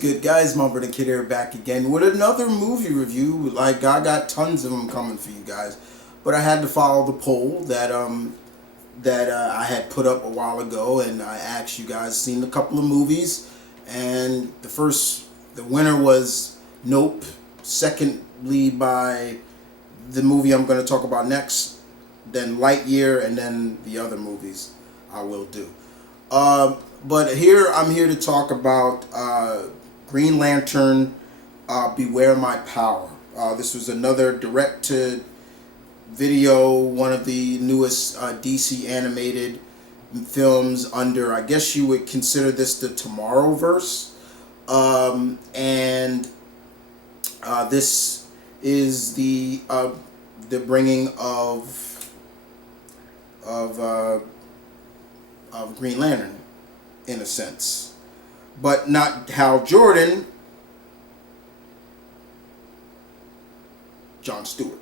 good, guys? M.V.K here, back again with another movie review. Like, I got tons of them coming for you guys, but I had to follow the poll that I had put up a while ago, and I asked you guys seen a couple of movies, and the winner was Nope. Secondly, by the movie I'm going to talk about next, then Lightyear, and then the other movies I will do. But I'm here to talk about Green Lantern, Beware My Power. This was another direct-to-video, one of the newest DC animated films under, I guess you would consider this the Tomorrowverse. This is the bringing of Green Lantern, in a sense, but not Hal Jordan, John Stewart.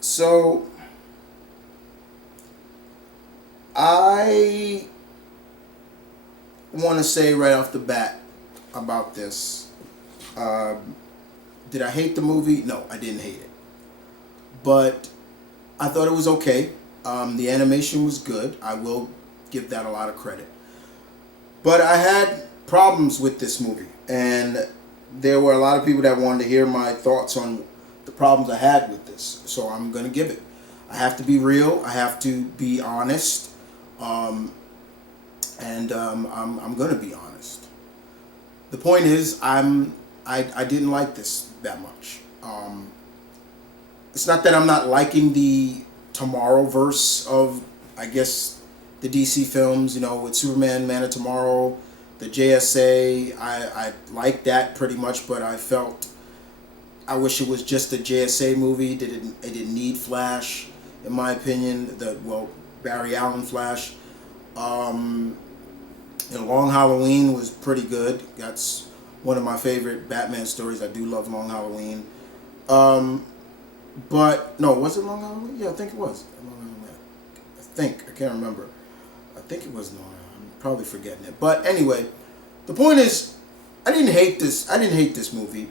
So I want to say right off the bat about this. Did I hate the movie? No, I didn't hate it. But I thought it was okay. The animation was good. I will give that a lot of credit. But I had problems with this movie. And there were a lot of people that wanted to hear my thoughts on the problems I had with this. So I'm going to give it. I have to be real. I have to be honest. I'm going to be honest. The point is, I didn't like this that much. It's not that I'm not liking the Tomorrowverse of, I guess, the DC films, with Superman, Man of Tomorrow, the JSA. I like that pretty much, but I wish it was just a JSA movie. It didn't need Flash, in my opinion. Barry Allen Flash. Long Halloween was pretty good. That's one of my favorite Batman stories. I do love Long Halloween. But no, was it Long Halloween? Yeah, I think it was. I can't remember. I think it was Long Halloween. I'm probably forgetting it. But anyway, the point is, I didn't hate this movie.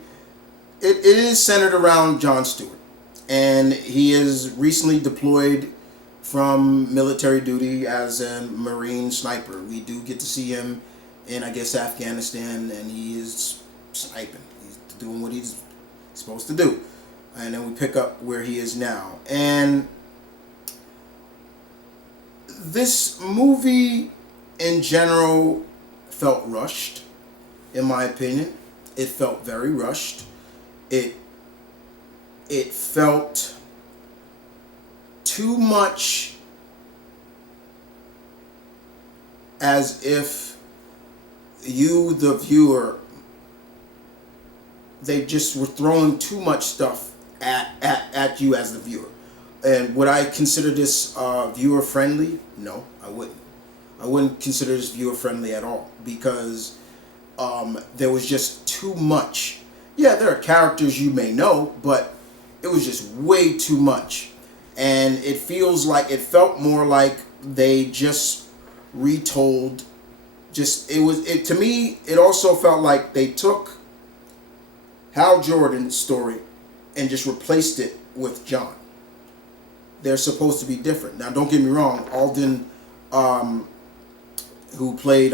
It is centered around John Stewart, and he is recently deployed from military duty as a Marine sniper. We do get to see him in, I guess, Afghanistan, and he is sniping. He's doing what he's supposed to do. And then we pick up where he is now. And this movie, in general, felt rushed, in my opinion. It felt very rushed. It felt too much as if you, the viewer, they just were throwing too much stuff at you as the viewer. And would I consider this viewer friendly? No, I wouldn't. I wouldn't consider this viewer friendly at all, because there was just too much. Yeah, there are characters you may know, but it was just way too much. And it felt more like they just retold. To me, it also felt like they took Hal Jordan's story and just replaced it with John. They're supposed to be different. Now, don't get me wrong. Alden, who played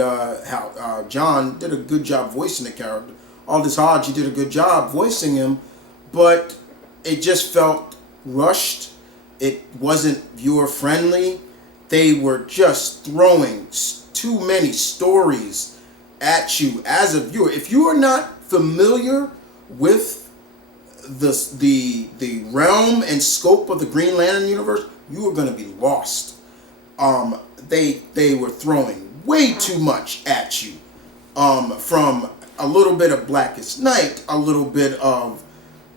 John, did a good job voicing the character. Aldous Hodge, he did a good job voicing him, but it just felt rushed. It wasn't viewer friendly. They were just throwing too many stories at you as a viewer. If you are not familiar with the realm and scope of the Green Lantern universe, you are going to be lost. They were throwing way too much at you, from a little bit of Blackest Night, a little bit of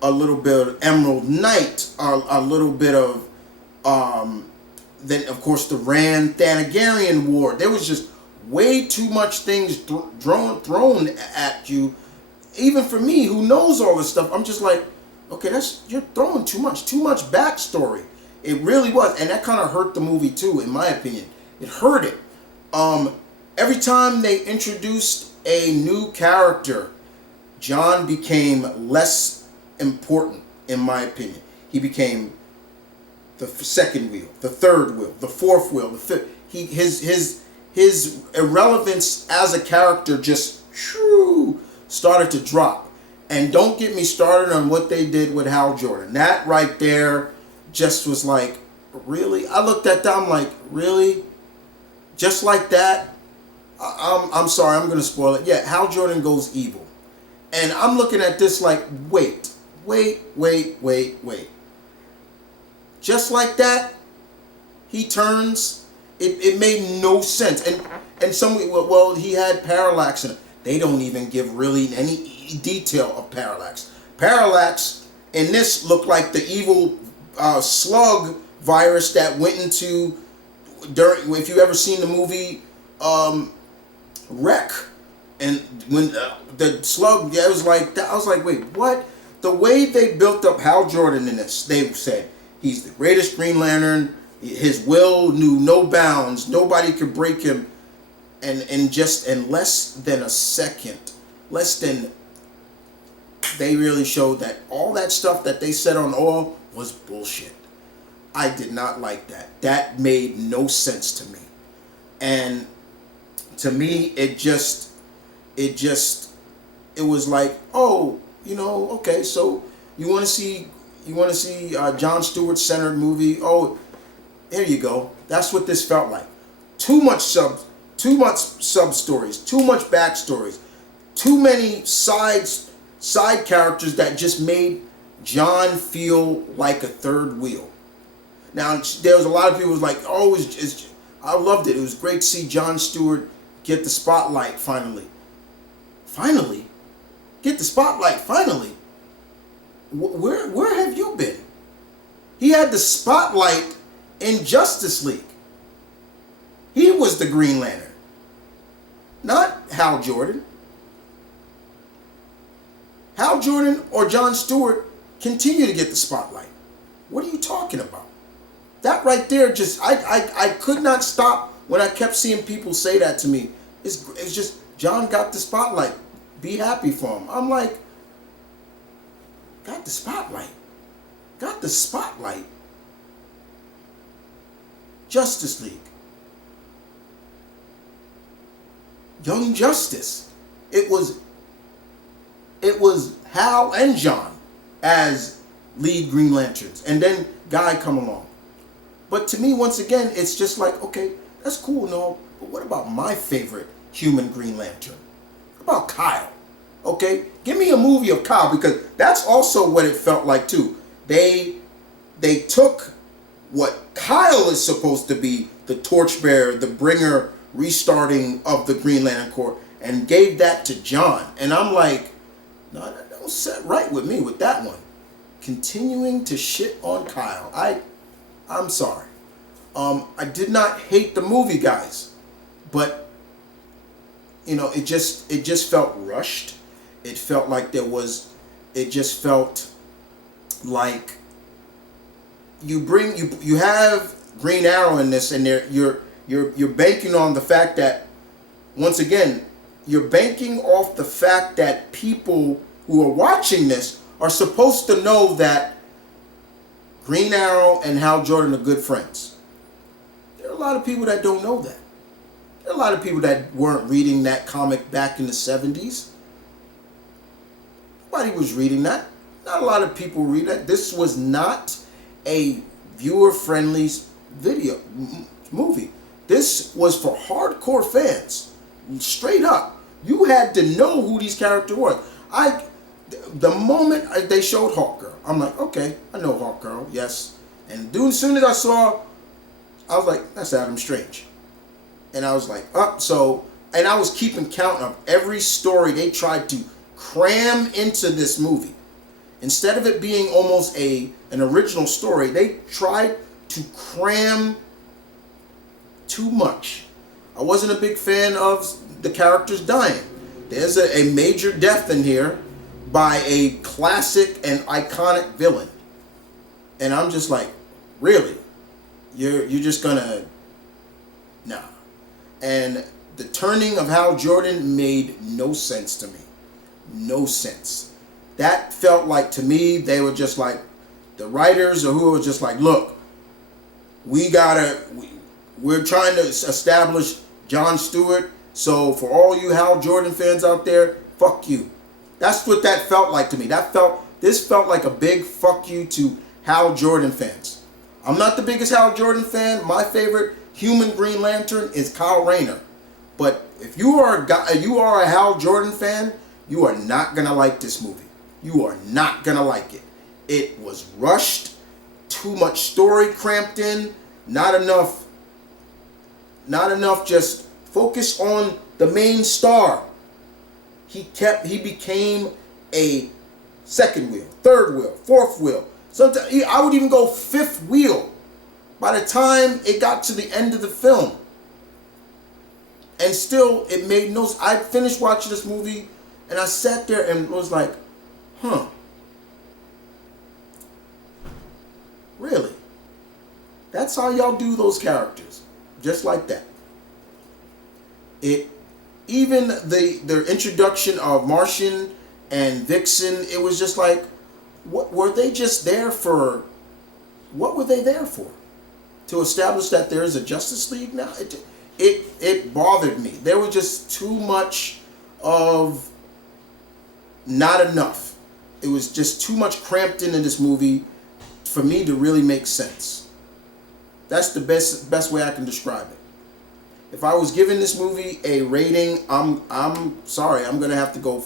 Emerald Knight, a little bit of then of course the Rand Thanagarian War. There was just way too much things thrown at you even for me, who knows all this stuff, I'm just like, okay, you're throwing too much backstory. It really was, and that kind of hurt the movie too, in my opinion. It hurt it. Every time they introduced a new character, John became less important, in my opinion. He became the second wheel, the third wheel, the fourth wheel, the fifth. His irrelevance as a character just started to drop. And don't get me started on what they did with Hal Jordan. That right there just was like, really? I looked at that, I'm like, really? Just like that? I'm sorry, I'm going to spoil it. Yeah, Hal Jordan goes evil. And I'm looking at this like, wait. Just like that, he turns. It made no sense. And some, well, he had Parallax in it. They don't even give really any detail of Parallax. Parallax in this looked like the evil slug virus that went into, if you ever seen the movie Wreck, and when the slug, yeah, it was like that. I was like, wait, what? The way they built up Hal Jordan in this, they said he's the greatest Green Lantern. His will knew no bounds. Nobody could break him. And just in less than a second, they really showed that all that stuff that they said on oil was bullshit. I did not like that. That made no sense to me. And to me, it was like, oh, okay, so you want to see Jon Stewart centered movie? Oh, here you go. That's what this felt like. Too much sub stories, too much backstories, too many side characters that just made John feel like a third wheel. Now, there was a lot of people who was like, oh, I loved it. It was great to see Jon Stewart get the spotlight finally. Finally? Get the spotlight finally? Where have you been? He had the spotlight in Justice League. He was the Green Lantern, not Hal Jordan. Hal Jordan or Jon Stewart continue to get the spotlight. What are you talking about? That right there, just I could not stop when I kept seeing people say that to me. It's just, John got the spotlight. Be happy for him. I'm like, got the spotlight. Got the spotlight. Justice League. Young Justice. It was Hal and John as lead Green Lanterns, and then Guy come along. But to me, once again, it's just like, okay, that's cool and all, but what about my favorite human Green Lantern? What about Kyle? Okay, give me a movie of Kyle, because that's also what it felt like too. They took what Kyle is supposed to be, the torchbearer, the bringer, restarting of the Green Lantern Corps, and gave that to John. And I'm like, no, that don't set right with me with that one. Continuing to shit on Kyle. I'm sorry. I did not hate the movie, guys, but it just felt rushed. It felt like it just felt like you have Green Arrow in this, and you're banking on the fact that, once again, you're banking off the fact that people who are watching this are supposed to know that Green Arrow and Hal Jordan are good friends. There are a lot of people that don't know that. There are a lot of people that weren't reading that comic back in the 70s. Nobody was reading that. Not a lot of people read that. This was not a viewer-friendly movie. This was for hardcore fans. Straight up. You had to know who these characters were. The moment they showed Hawkgirl, I'm like, okay, I know Hawkgirl, yes. And as soon as I saw, I was like, that's Adam Strange. And I was like, and I was keeping count of every story they tried to cram into this movie. Instead of it being almost an original story, they tried to cram too much. I wasn't a big fan of the characters dying. There's a major death in here. by a classic and iconic villain. And I'm just like, really? You're just gonna, nah. And the turning of Hal Jordan made no sense to me. No sense. That felt like, to me, they were just like, the writers or who was just like, look, we're trying to establish Jon Stewart, so for all you Hal Jordan fans out there, fuck you. That's what that felt like to me. This felt like a big fuck you to Hal Jordan fans. I'm not the biggest Hal Jordan fan. My favorite human Green Lantern is Kyle Rayner. But if you are a Hal Jordan fan, you are not gonna like this movie. You are not gonna like it. It was rushed, too much story cramped in, not enough just focus on the main star. He became a second wheel, third wheel, fourth wheel. Sometimes I would even go fifth wheel by the time it got to the end of the film. And still, it made no sense. I finished watching this movie, and I sat there and was like, huh. Really? That's how y'all do those characters. Just like that. Even the introduction of Martian and Vixen, it was just like, what were they just there for? What were they there for? To establish that there is a Justice League now? It bothered me. There was just too much of not enough. It was just too much cramped into this movie for me to really make sense. That's the best way I can describe it. If I was giving this movie a rating, I'm sorry, I'm gonna have to go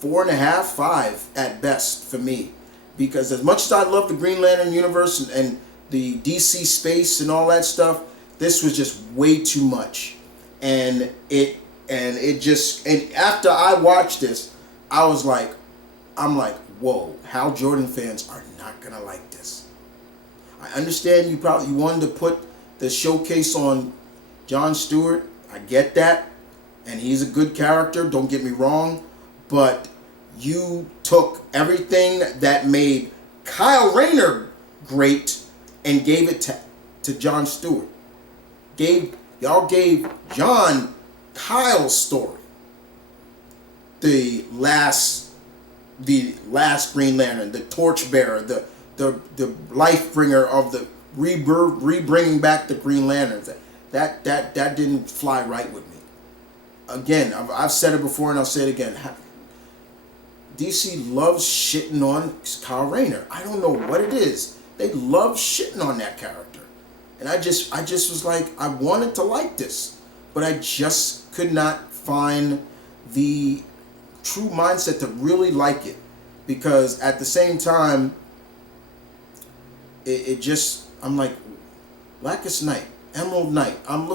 4.5, 5 at best for me, because as much as I love the Green Lantern universe and the DC space and all that stuff, this was just way too much, and after I watched this, I'm like, whoa, Hal Jordan fans are not gonna like this. I understand you wanted to put the showcase on Jon Stewart. I get that, and he's a good character, don't get me wrong, but you took everything that made Kyle Rayner great and gave it to Jon Stewart. Y'all gave John Kyle's story, the last Green Lantern, the torchbearer, the life bringer of the rebringing back the Green Lanterns. That didn't fly right with me. Again, I've said it before and I'll say it again. DC loves shitting on Kyle Rayner. I don't know what it is. They love shitting on that character. And I just was like, I wanted to like this, but I just could not find the true mindset to really like it, because at the same time, I'm like, Blackest Night, Emerald Knight. I'm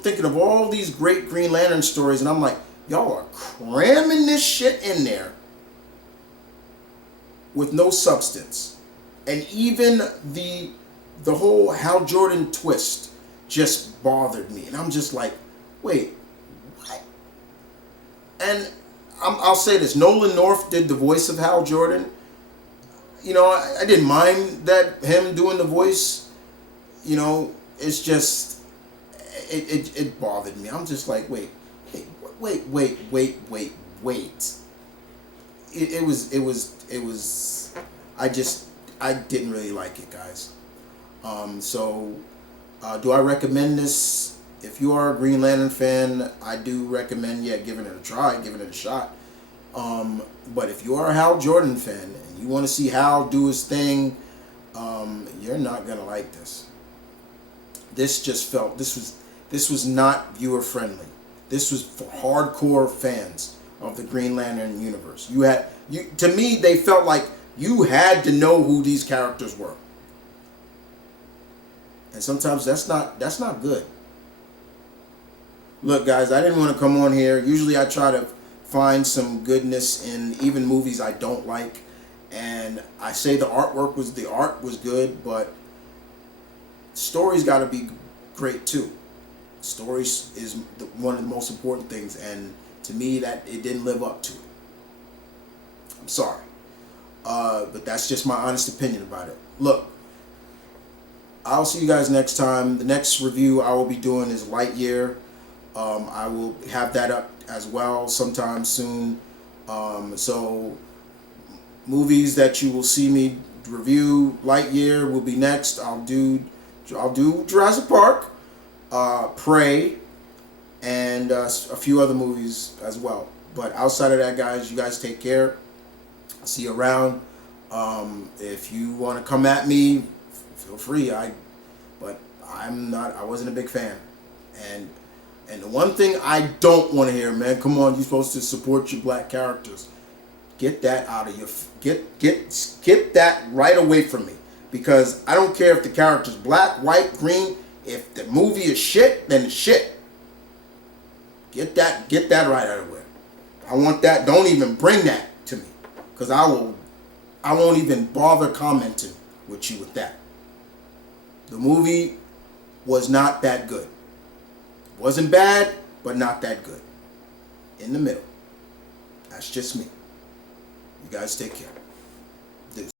thinking of all these great Green Lantern stories, and I'm like, y'all are cramming this shit in there with no substance. And even the whole Hal Jordan twist just bothered me. And I'm just like, wait, what? And I'll say this, Nolan North did the voice of Hal Jordan. You know, I didn't mind that, him doing the voice. You know, it's just, it bothered me. I'm just like, wait. It was, I didn't really like it, guys. Do I recommend this? If you are a Green Lantern fan, I do recommend, giving it a try, giving it a shot. But if you are a Hal Jordan fan and you want to see Hal do his thing, you're not gonna like this. This was not viewer friendly. This was for hardcore fans of the Green Lantern universe. To me, they felt like you had to know who these characters were. And sometimes that's not good. Look, guys, I didn't want to come on here. Usually I try to find some goodness in even movies I don't like. And I say the art was good, but stories got to be great too. Stories is one of the most important things, and to me that it didn't live up to it. I'm sorry. But that's just my honest opinion about it. Look, I'll see you guys next time. The next review I will be doing is Lightyear. I will have that up as well sometime soon. So movies that you will see me review, Lightyear will be next. I'll do Jurassic Park, Prey, and a few other movies as well. But outside of that, guys, you guys take care. See you around. If you want to come at me, feel free. But I wasn't a big fan. And the one thing I don't want to hear, man, come on, you're supposed to support your black characters. Get that out of your get that right away from me, because I don't care if the character's black, white, green. If the movie is shit, then it's shit. Get that right out of the way. I want that. Don't even bring that to me, because I won't even bother commenting with you with that. The movie was not that good. Wasn't bad, but not that good. In the middle. That's just me. You guys take care.